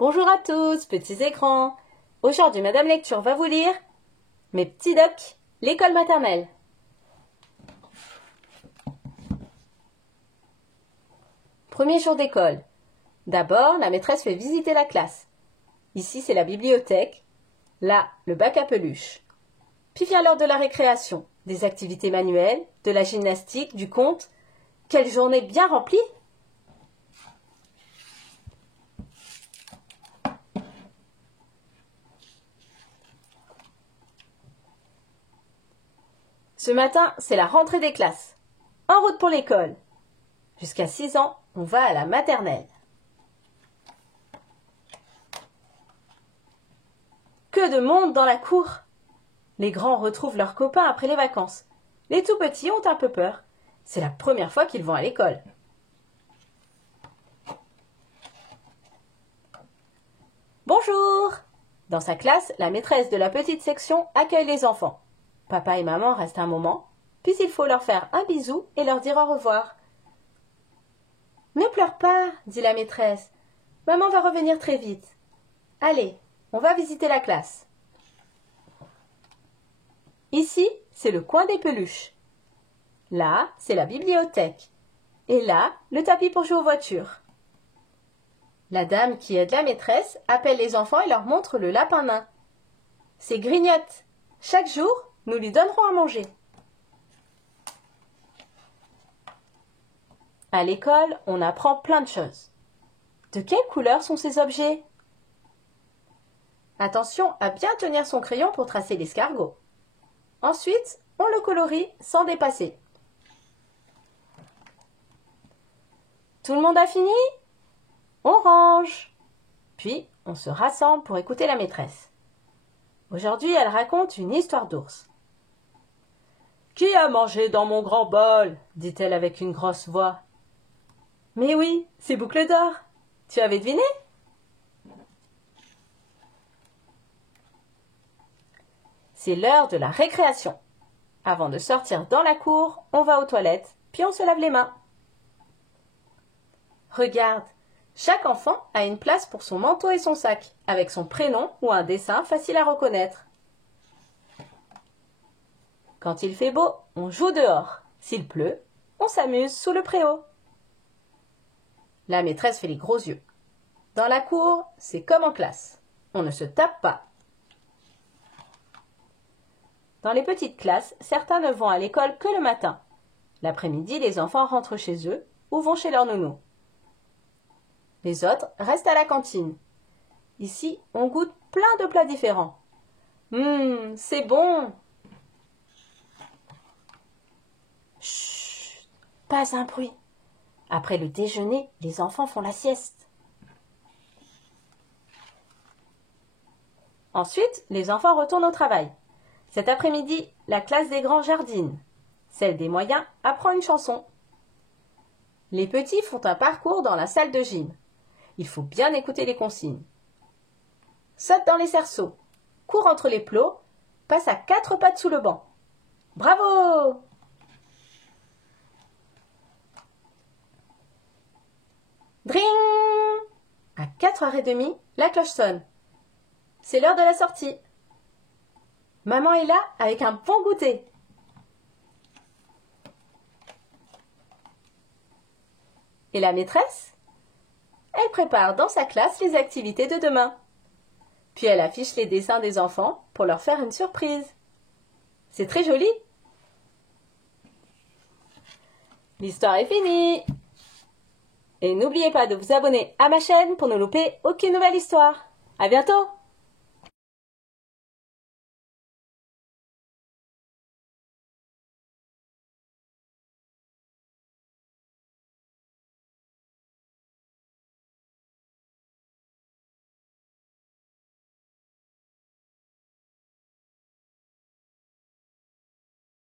Bonjour à tous, petits écrans. Aujourd'hui, Madame Lecture va vous lire Mes petits docs, l'école maternelle. Premier jour d'école. D'abord, la maîtresse fait visiter la classe. Ici, c'est la bibliothèque. Là, le bac à peluche. Puis vient l'heure de la récréation, des activités manuelles, de la gymnastique, du conte. Quelle journée bien remplie! Ce matin, c'est la rentrée des classes. En route pour l'école. Jusqu'à 6 ans, on va à la maternelle. Que de monde dans la cour! Les grands retrouvent leurs copains après les vacances. Les tout petits ont un peu peur. C'est la première fois qu'ils vont à l'école. Bonjour! Dans sa classe, la maîtresse de la petite section accueille les enfants. Papa et maman restent un moment, puis il faut leur faire un bisou et leur dire au revoir. Ne pleure pas, dit la maîtresse. Maman va revenir très vite. Allez, on va visiter la classe. Ici, c'est le coin des peluches. Là, c'est la bibliothèque. Et là, le tapis pour jouer aux voitures. La dame qui aide la maîtresse appelle les enfants et leur montre le lapin nain. C'est Grignotte. Chaque jour, nous lui donnerons à manger. À l'école, on apprend plein de choses. De quelle couleur sont ces objets? Attention à bien tenir son crayon pour tracer l'escargot. Ensuite, on le colorie sans dépasser. Tout le monde a fini? On range. Puis, on se rassemble pour écouter la maîtresse. Aujourd'hui, elle raconte une histoire d'ours. « Qui a mangé dans mon grand bol ?» dit-elle avec une grosse voix. « Mais oui, c'est Boucle d'Or. Tu avais deviné ?» C'est l'heure de la récréation. Avant de sortir dans la cour, on va aux toilettes, puis on se lave les mains. Regarde, chaque enfant a une place pour son manteau et son sac, avec son prénom ou un dessin facile à reconnaître. Quand il fait beau, on joue dehors. S'il pleut, on s'amuse sous le préau. La maîtresse fait les gros yeux. Dans la cour, c'est comme en classe. On ne se tape pas. Dans les petites classes, certains ne vont à l'école que le matin. L'après-midi, les enfants rentrent chez eux ou vont chez leur nounou. Les autres restent à la cantine. Ici, on goûte plein de plats différents. C'est bon! Chut, pas un bruit. Après le déjeuner, les enfants font la sieste. Ensuite, les enfants retournent au travail. Cet après-midi, la classe des grands jardine. Celle des moyens apprend une chanson. Les petits font un parcours dans la salle de gym. Il faut bien écouter les consignes. Saute dans les cerceaux. Cours entre les plots. Passe à 4 pattes sous le banc. Bravo! Dring! À 4h30, la cloche sonne. C'est l'heure de la sortie. Maman est là avec un bon goûter. Et la maîtresse? Elle prépare dans sa classe les activités de demain. Puis elle affiche les dessins des enfants pour leur faire une surprise. C'est très joli. L'histoire est finie. Et n'oubliez pas de vous abonner à ma chaîne pour ne louper aucune nouvelle histoire. À bientôt!